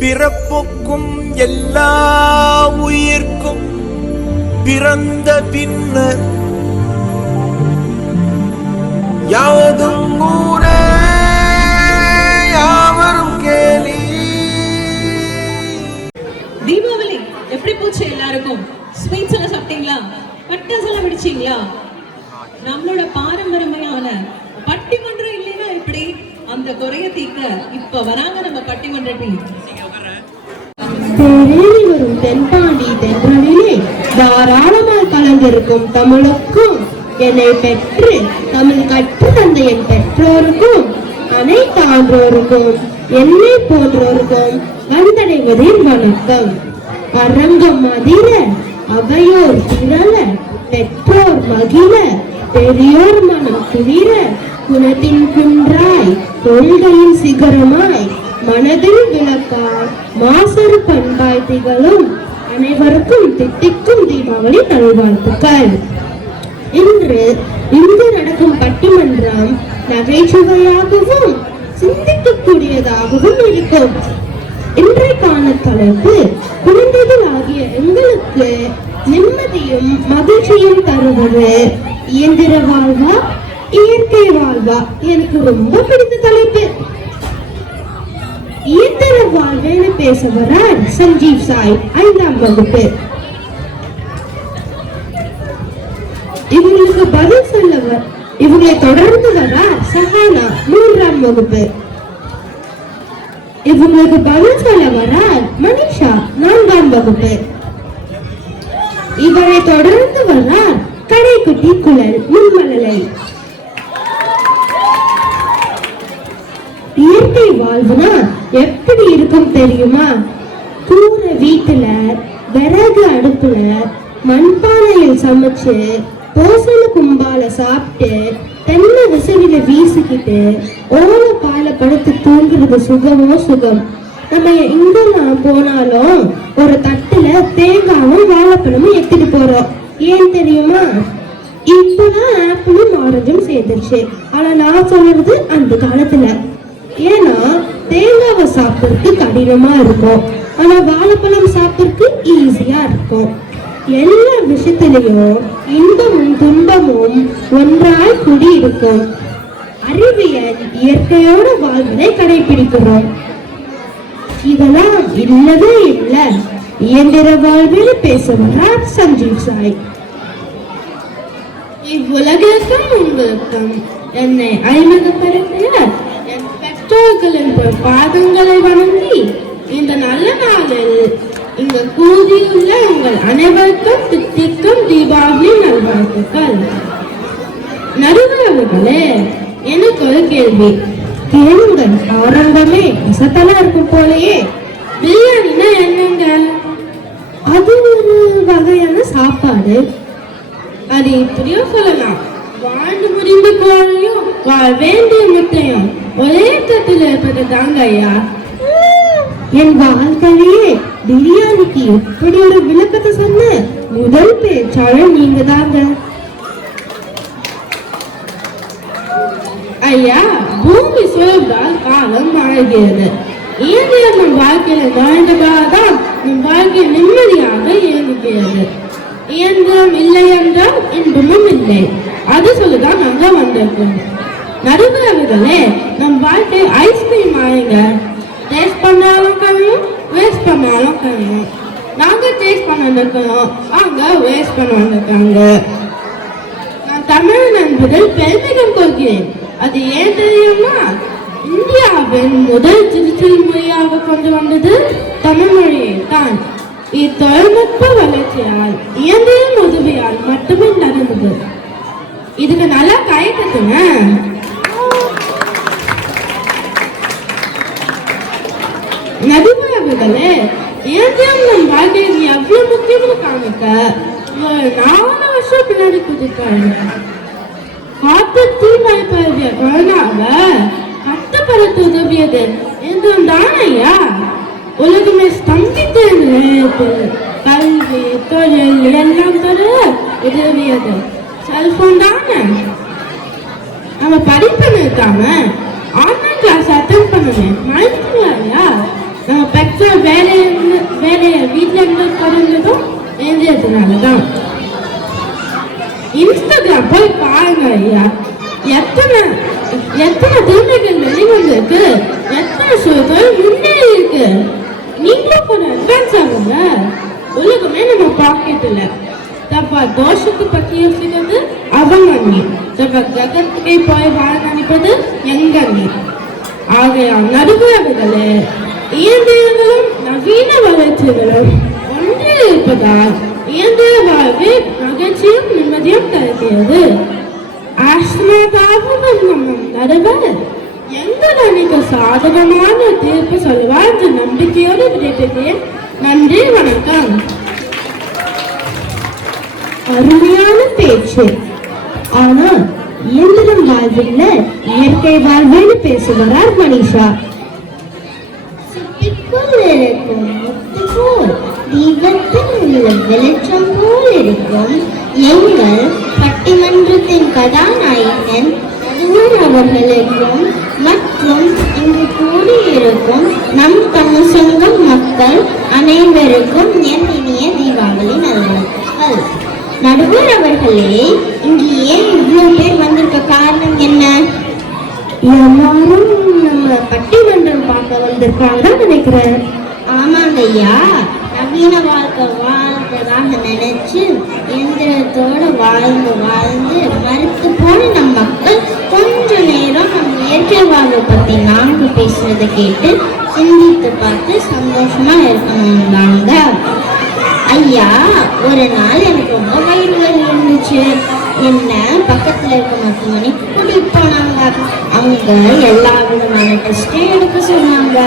பிறப்புக்கும் எல்லா உயிர்க்கும் பிறந்த பின்னர் யாவதும் ஊரே யாவரும் கேலி. தீபாவளி எப்படி போச்சு எல்லாருக்கும்? ஸ்வீட்ஸ் எல்லாம் சாப்பிட்டீங்களா? பட்டாசு எல்லாம் வெடிச்சீங்களா? நம்மளோட பாரம்பரியமான பட்டிமன்றம் இல்லைன்னா எப்படி அந்த குறைய தீர்க்க இப்ப வராங்க நம்ம பட்டிமன்ற டீம். தேரேறி வரும் தென்பாண்டி தென்றலிலே தாராளமாய் கலந்திருக்கும் தமிழுக்கும் என்னை பெற்று தமிழ் கற்று தந்த என் பெற்றோருக்கும் அனைத்து ஆன்றோருக்கும் என்னை போன்றோருக்கும் வந்தடைவதின் வணக்கம். அரங்கம் அதிர அவையோர் திரள பெற்றோர் மகிழ பெரியோர் மனம் குளிர குணத்தின் குன்றாய் கொள்கையின் சிகரமாய் மனதில் விளக்காய் மாசறு பண்பாய் திகழும் அனைவருக்கும் தித்திக்கும் தீபாவளி நல்வாழ்த்துக்கள். இன்று இங்கு நடக்கும் பட்டிமன்றம் நகைச்சுவையாகவும் சிந்திக்கக்கூடியதாகவும் இருக்கும். இன்றைக்கான தலைப்பு குழந்தைகள் ஆகிய எங்களுக்கு நிம்மதியும் மகிழ்ச்சியும் தருவது இயந்திர வாழ்வா இயற்கை வாழ்வா? எனக்கு ரொம்ப பிடித்த தலைப்பு. இயந்திர வாழ்வுன்னு பேச வரார் சஞ்சீவ் சாய் 5ஆம் வகுப்பு. இவங்களுக்கு பதில் சொல்லவர் இவங்களை தொடர்ந்து வரார் சஹானா 3ஆம் வகுப்பு. இவங்களுக்கு பதில் சொல்ல வரார் மனிஷா 4ஆம் வகுப்பு. இவரை தொடர்ந்து வரார் கடைக்குட்டி குழல் முன்மலலை. இயற்கை வாழ்வுனா எப்படி இருக்கும் தெரியுமா? கூரை வீட்டுல விறகு அடுப்புல மண்பானையில் சமைச்சு போசன கும்பால சாப்பிட்டு தென்னை விசிறில வீசிக்கிட்டு ஓல பால படுத்து தூங்குறது சுகமோ சுகம். நம்ம எங்கெல்லாம் போனாலும் ஒரு தட்டுல தேங்காவும் வாழைப்பழமும் எடுத்துட்டு போறோம். ஏன் தெரியுமா? இப்பதான் ஆப்பிளும் ஆரஞ்சும் சேர்ந்துருச்சு. ஆனா நான் சொல்றது அந்த காலத்துல. ஏன்னா தேங்காவை சாப்பிட்றதுக்கு கடினமா இருக்கும், ஆனா வாழைப்பழம் சாப்பிட்றதுக்கு ஈஸியா இருக்கும். எல்லா விஷயத்திலையும் இன்பமும் துன்பமும் ஒன்றாய் குடி இருக்கும். அறிவியல் இயற்கையோட வாழ்வதை கடைபிடிக்கிறோம். இதெல்லாம் இல்லவே இல்லை இயந்திர வாழ்வில் பேசுகிறார் சஞ்சீவ் சாய். இவ்வுலகிற்கும் உங்களுக்கும் என்னை அறிமுகப்படுத்திய என் பெற்றோர்களின் பாதங்களை வணங்கி இந்த நல்ல நாளில் இங்கு கூடியுள்ள உங்கள் அனைவருக்கும் தித்திக்கும் தீபாவளி நல்வாழ்த்துக்கள். நடுவர்களே, எனக்கு ஒரு கேள்வி. கேளுங்கள். ஆரம்பமே விசத்தெல்லாம் இருக்கும் போலயே. பிரியாணினா என்னங்க? அது ஒரு வகையான சாப்பாடு. அது இப்படியோ சொல்லலாம். வாழ்ந்து முடிந்த கோழையும் வேண்டிய முட்டையும் ஒரே தட்டில் இருப்பது தாங்க ஐயா. என் வாழ்க்கையே பிரியாணிக்கு எப்படி ஒரு விளக்கத்தை சொன்ன முதல் பேச்சாளர் நீங்க தாங்க ஐயா. பூமி சுழன்றால் காலம் மாறுகிறது. இயந்திரம் நம் வாழ்க்கையில வாழ்ந்ததால்தான் நம் வாழ்க்கை நிம்மதியாக இயங்குகிறது. இயந்திரம் இல்லை என்றால் இன்பமும் இல்லை. அது சொல்லுதான் நாங்க வந்திருக்கோம். நடுவர்களே, நம் வாழ்க்கை ஐஸ்கிரீம் ஆயுங்க. டேஸ்ட் பண்ணாலும் கழியும், வேஸ்ட் பண்ணாலும் கழியும். நாங்க டேஸ்ட் பண்ண இருக்கணும், அவங்க வேஸ்ட் பண்ண வந்திருக்காங்க. நான் தமிழ் என்பதில் பெருமிதம் கொள்கிறேன். அது ஏன் தெரியுமா? இந்தியாவின் முதல் டிஜிட்டல் மொழியாக கொண்டு வந்தது தமிழ் மொழியை தான். இத்தொழில்நுட்ப வளர்ச்சியால் இயந்திரம் உதவியால் மட்டுமே நடந்தது. இதுக்கு நல்லா கை தட்டுங்க. நடுவர்களே, இயந்திரம் நம் வாழ்க்கையில் எவ்வளவு முக்கியம்னு காமிக்க 4 வருஷம் பின்னாடி குதிக்காங்க. காத்து தீமழிப்பதிய கொரோனாவை கட்டுப்படுத்த உதவியது இயந்திரம் தானையா. உலகமே ஸ்தம்பித்து கல்வி தொழில் எல்லாம் தர உதவியது செல்போன் தானே. நம்ம படிப்பை நிறுத்தாம ஆன்லைன் கிளாஸ் அட்டென்ட் பண்ணுவேன். மறந்துடுவாரியா? நம்ம பெற்றோர் வேலையை வீட்டில் இருந்து தொடர்ந்ததும் எழுதியதுனாலதான். இன்ஸ்டாகிராம் போய் பாருங்க ஐயா, எத்தனை தீமைகள் வெளிவந்திருக்கு, எத்தனை சுயங்கள் முன்னேறி இருக்கு. நீங்களும் கொஞ்சம் அட்வான்ஸ் ஆகுங்க. உலகமே நம்ம பாக்கெட்டில் தப்பா தோஷத்தை பற்றி யோசிக்கிறது அவங்க அண்ணி, தப்பா ஜகத்துக்கே போய் வாழ நினைப்பது எங்க அண்ணி. ஆகையால் நடுவர்களே, இயந்திரங்களும் நவீன வளர்ச்சிகளும் ஒன்று இருப்பதால் இயந்திர வாழ்வு மகிழ்ச்சியும் நிம்மதியும் தருகிறது. ஆஸ்மாதாவும் நம்ம நடுவர் எங்கள் அணிக்கு சாதகமான தீர்ப்பு சொல்லுவார் என்ற நம்பிக்கையோடு விடைபெற்றேன். நன்றி, வணக்கம். அருமையான பேச்சு. ஆனா இயந்திரம் வாழ்வில் இயற்கை வாழ்வுன்னு பேசுகிறார் மனிஷா. சுட்டிக்குள் இருக்கும் முத்து போல் தீபத்தில் உள்ள வெளிச்சம் போல் இருக்கும் எங்கள் பட்டிமன்றத்தின் கதாநாயகன் நடுவர் அவர்களுக்கும் மற்றும் இங்கு கூடியிருக்கும் நம் தமிழ் சங்கம் மக்கள் அனைவருக்கும் என் இனிய தீபாவளி நல்வாழ்த்துக்கள். நடுவர் அவர்களே, இங்கு ஏன் இவ்வளவு பேர் வந்திருக்க காரணம் என்ன? எல்லாரும் நம்ம பட்டிமன்றம் பார்க்க வந்திருக்காங்கன்னு நினைக்கிறேன். ஆமாங்க ஐயா, நவீன வாழ்க்கை வாழ்றதாக நினைச்சு எந்திரத்தோட வாழ்ந்து மறுத்து போன நம் மக்கள் கொஞ்ச நேரம் நம்ம இயற்கை வாழ்வை பத்தி நான்கு பேசுறதை கேட்டு சிந்தித்து பார்த்து சந்தோஷமா இருக்கணும்தாங்க. ஐயா, ஒரு நாள் எனக்கு ரொம்ப வயிறு வலி இருந்துச்சு. என்ன பக்கத்துல இருக்க மருத்துவமனை கூட்டிட்டு போனாங்க. அவங்க எல்லா விதமான டெஸ்ட்டையும் எடுக்க சொன்னாங்க.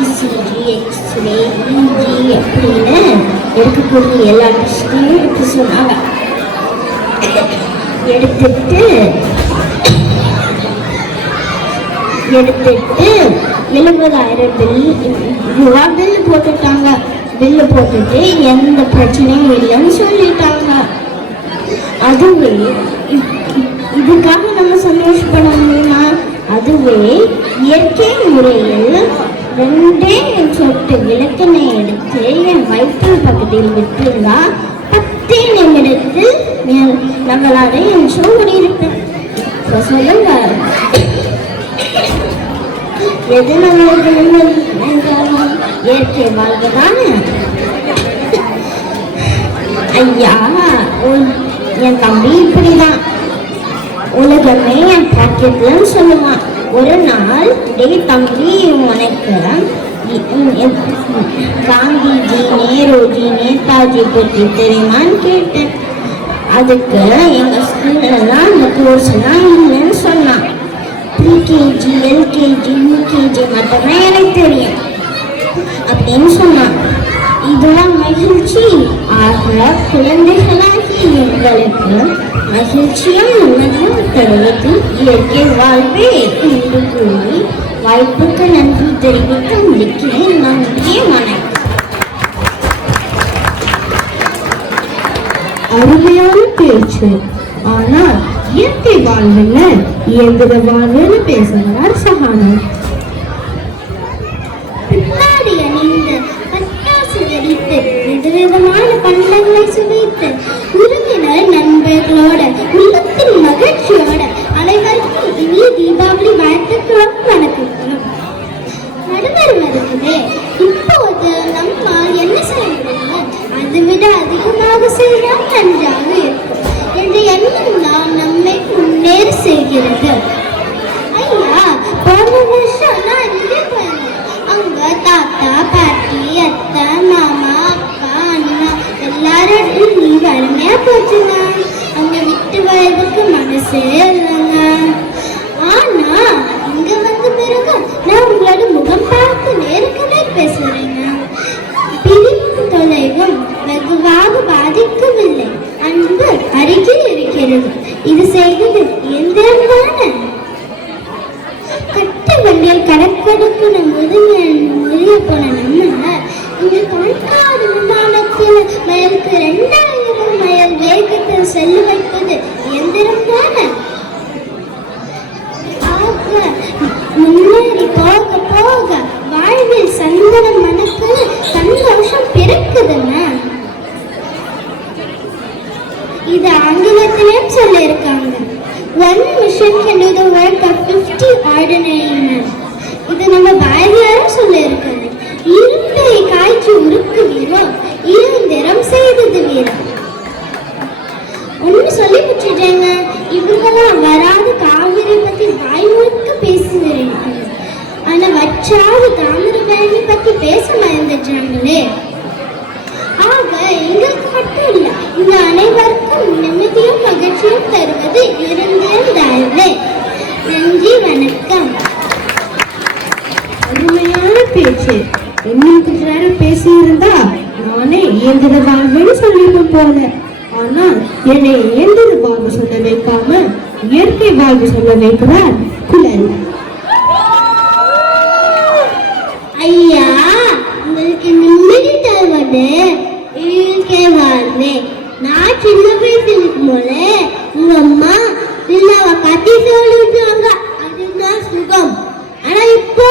இசிஜி, எக்ஸ்ரே, இஜி அப்படின்னு எடுக்கக்கூடிய எல்லா டெஸ்ட்டையும் எடுக்க சொன்னாங்க. எடுத்துட்டு 70,000 ரூபா பில்லு போட்டுட்டாங்க. பில்லு போட்டுட்டு எந்த பிரச்சனையும் இல்லைன்னு சொல்லிட்டாங்க. அதுவே இதுக்காக நம்ம சந்தோஷப்பட முடியுமா? அதுவே இயற்கை முறையில் 2 சொட்டு விளக்கெண்ணெய் எடுத்து என் வயிற்று பக்கத்தில் விட்டுருந்தா 10 நிமிடத்தில் நம்மளால என் ஷோ முடியிருப்பேன். இப்போ சொல்லுங்க, எது நம்மளுக்கு என்றாலும் இயற்கை வாழ்வுதானே? ஐயா, என் தம்பி இப்படிதான் உலகமே என் பாக்கெட்லன்னு சொல்லுவான். ஒரு நாள், டேய் தம்பி, உனக்கு காந்திஜி, நேருஜி, நேதாஜி பற்றி தெரியுமான்னு கேட்டேன். அதுக்கு எங்க ஸ்கூல்லாம் அந்த கோர்ஸ்லாம் இல்லைன்னு சொன்னான். ப்ரீகேஜி, எல்கேஜி, யூகேஜி மட்டுமே எனக்கு தெரியும் அப்படின்னு சொன்னான். இதுதான் மகிழ்ச்சி. ஆக குழந்தைகளாகி எங்களுக்கு மகிழ்ச்சியும் நிம்மதியும் தருவது இயற்கை வாழ்வே என்று கூறி வாய்ப்புக்கு நன்றி தெரிவித்து முடிக்கிறேன். நன்றி, வணக்கம். அருமையான பேச்சு. ஆனால் இயற்கை வாழ்வில் இயந்திர வாழ்வுன்னு பேசுகிறார் சஹானா. பின்னாடி அணிந்து பட்டாசு வெடித்து விதவிதமான பண்டங்களை சுவைத்து உறவினர் நண்பர்களோட உள்ளத்தின் மகிழ்ச்சியோட அனைவருக்கும் இனிய தீபாவளி வாழ்த்துக்களும் வணக்கங்களும். நடுவர் வருகிறது. இப்போது நம்மால் என்ன செய்ய முடியும்? அதை விட அதிகமாக செய்தால் நன்றாக இருக்கும் என்ற எண்ணம் தான் நம்மை முன்னேற செய்கிறது. ஐயா, போன வருஷம் நான் இதே போனேன். அவங்க தாத்தா, பாட்டி, அத்தை, மாமா, அப்பா, அண்ணா எல்லாரும் நீ அருமையா போச்சுங்க. அவங்க விட்டு வயதுக்கு மனசே இல்லைங்க. ஆனா இங்க வந்த பிறகு நான் உங்களோட முகம் பார்த்து நேருக்குமே பேசுறேங்க. பிரிவு தொலைவும் வெகுவாக பாதிக்கவில்லை. அன்பு அருகில் இருக்கிறது. இது செய்வது எந்திரம் தானே? கட்ட வண்டியில் கடற்கடுக்கு முறிய போன நம்ம இந்த காற்காடு விமானத்தில் மைலுக்கு 2000 மைல் வேகத்தில் செல்ல வைப்பது எந்திரம் தானே? ஆக முன்னேறி போக போக வாழ்வில் சந்தனம் மணக்க வச்சாவது தாமிரபரணி பத்தி பேச மறந்துட்டாங்களே. ஆக எங்களுக்கு மட்டும் இல்ல, இந்த அனைவருக்கும் நிம்மதியும் மகிழ்ச்சியும் தருவது இருந்திருந்தாலே. நன்றி, வணக்கம். அருமையான பேச்சு. இன்னும் கொஞ்ச நேரம் பேசி இருந்தா நானே இயந்திர வாழ்வுன்னு சொல்லிட்டு போனேன். ஆனா என்னை இயந்திர வாழ்வு சொல்ல வைக்காம இயற்கை வாழ்வு சொல்ல வைக்கிறார் குழல். ஐயா, உங்களுக்கு நிம்மதி தருவது இயற்கை வாழ்வே. நான் சின்ன வயசுல இருக்கும் போது உங்க அம்மா இல்லாவ கத்தி சொல்லிட்டாங்க, அதுதான் சுகம். ஆனா இப்போ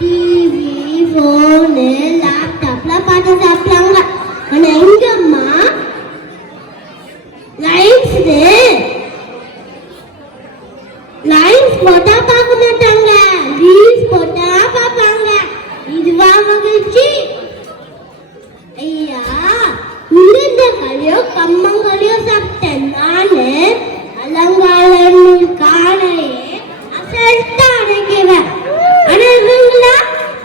டிவி, போனு, லேப்டாப்ல பார்த்து சாப்பிடுறாங்க. ஆனா எங்க அம்மா லைன்ஸ் போட்டா பார்க்க மாட்டாங்க, ரீல்ஸ் போட்டா பார்ப்பாங்க. இதுவா மகிழ்ச்சி? ஐயா, உளுந்த களியோ கம்மங்களையோ சாப்பிட்டேன் நானு. அலங்கார காலையே அசல்ட்டா அடைக்குவேன். ஆனா இவங்களா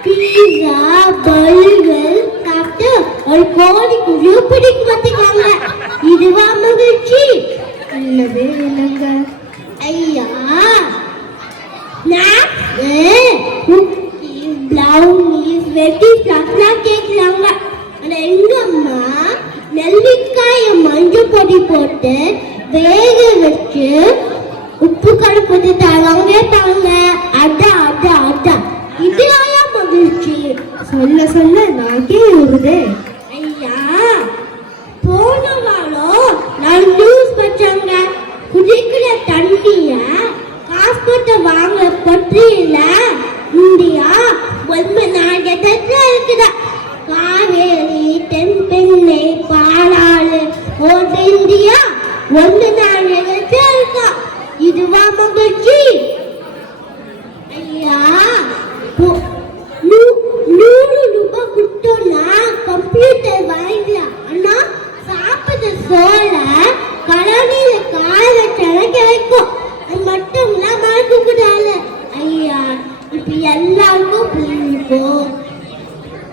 பீஸா, பர்கர் சாப்பிட்டு ஒரு கோழிக்கு ரூபடிக்கு பார்த்துக்காங்க. இதுவா மகிழ்ச்சி? இல்லவே இல்லைங்க. ஐயா, குக்கீஸ், ப்ரௌனிஸ், வெட்டி சாக்லேட் கேட்கலாங்க. ஆனா எங்க அம்மா நெல்லிக்காய மஞ்சள் பொடி போட்டு வேக வச்சு உப்பு கடை போட்டு தரவங்க தாங்க. அதான் அதான் அதான் இதுவா மகிழ்ச்சி? சொல்ல சொல்ல நாக்கே ஊறுதே. ஐயா, போன வாரம் நான் நியூஸ் வச்சாங்க, குடிக்கிற தண்ணிய காசு போட்டு வாங்க பற்றி இல்ல இந்தியா 1 இருக்குதா. காவேரி, தென்பெண்ணை, பாலாறு போன்ற இந்தியா 1 இருக்கா. இதுவா மகிழ்ச்சி? ஐயா, 100 ரூபாய் கொடுத்தோம்னா கம்ப்யூட்டர் வாங்கிக்கலாம். ஆனா சாப்பிட்ட சோள கலனியில காய வச்சாலும் கிடைக்கும். அது மட்டும் இல்லாம மறக்க கூடாது. ஐயா, இப்ப எல்லாருக்கும் பிள்ளைங்களுக்கும்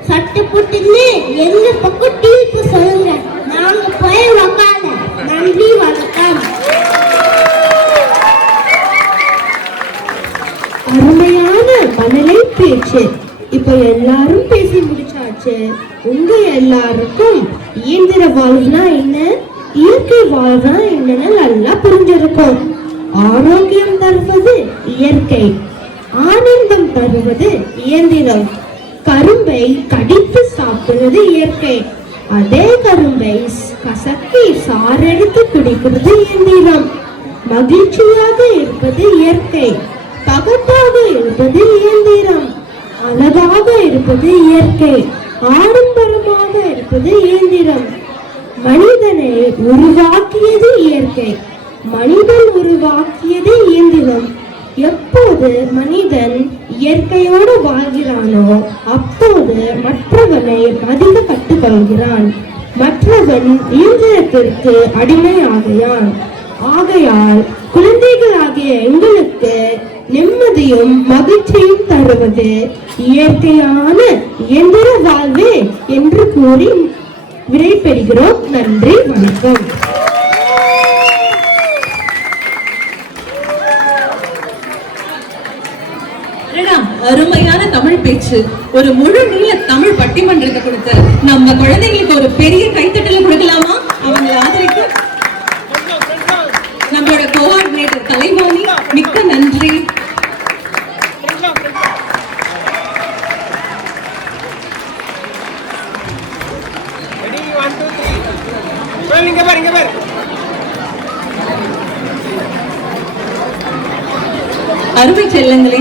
சட்டை போட்டுன்னு எங்க பக்கம் டிவி சொல்லுங்க, நாங்க போய் உக்கால. நன்றி, வணக்கம். அருமையான மழலை பேச்சு. இப்ப எல்லாரும் பேசி முடிச்சாச்சு. உங்க எல்லாருக்கும் இயந்திர வாழ்வுனா என்ன, இயற்கை வாழ்வுனா என்னன்னு நல்லா புரிஞ்சிருக்கும். ஆரோக்கியம் தருவது இயற்கை, ஆனந்தம் தருவது இயந்திரம். கரும்பை கடித்து சாப்பிடுறது இயற்கை, அதே கரும்பை கசக்கி சாரெடுத்து குடிக்கிறது இயந்திரம். மகிழ்ச்சியாக இருப்பது இயற்கை, பகட்டாக இருப்பது இயந்திரம். அழகாக இருப்பது இயற்கை, ஆடம்பரமாக இருப்பது இயந்திரம். மனிதனை உருவாக்கியது இயற்கை, மனிதன் உருவாக்கியது இயந்திரம். எப்போது மனிதன் இயற்கையோடு வாழ்கிறானோ அப்போது மற்றவனை மதிக்க கற்றுக்கொள்கிறான். மற்றவன் இயந்திரத்திற்கு அடிமையாகிறான். ஆகையால் குழந்தைகளாகிய எங்களுக்கு நிம்மதியும் மகிழ்ச்சியும் தருவது இயற்கையான இயந்திர வாழ்வே என்று கூறி விடைபெறுகிறோம். நன்றி, வணக்கம். அருமையான தமிழ் பேச்சு. ஒரு முழு நீள தமிழ் பட்டிமன்றத்தை கொடுத்து நம்ம குழந்தைங்களுக்கு ஒரு பெரிய கைத்தட்டல கொடுக்கலாமா? அவங்களை ஆதரிக்க நம்மளோட கோஆர்டினேட்டர் கலைவாணி, மிக்க நன்றி. அருமை செல்லங்களே,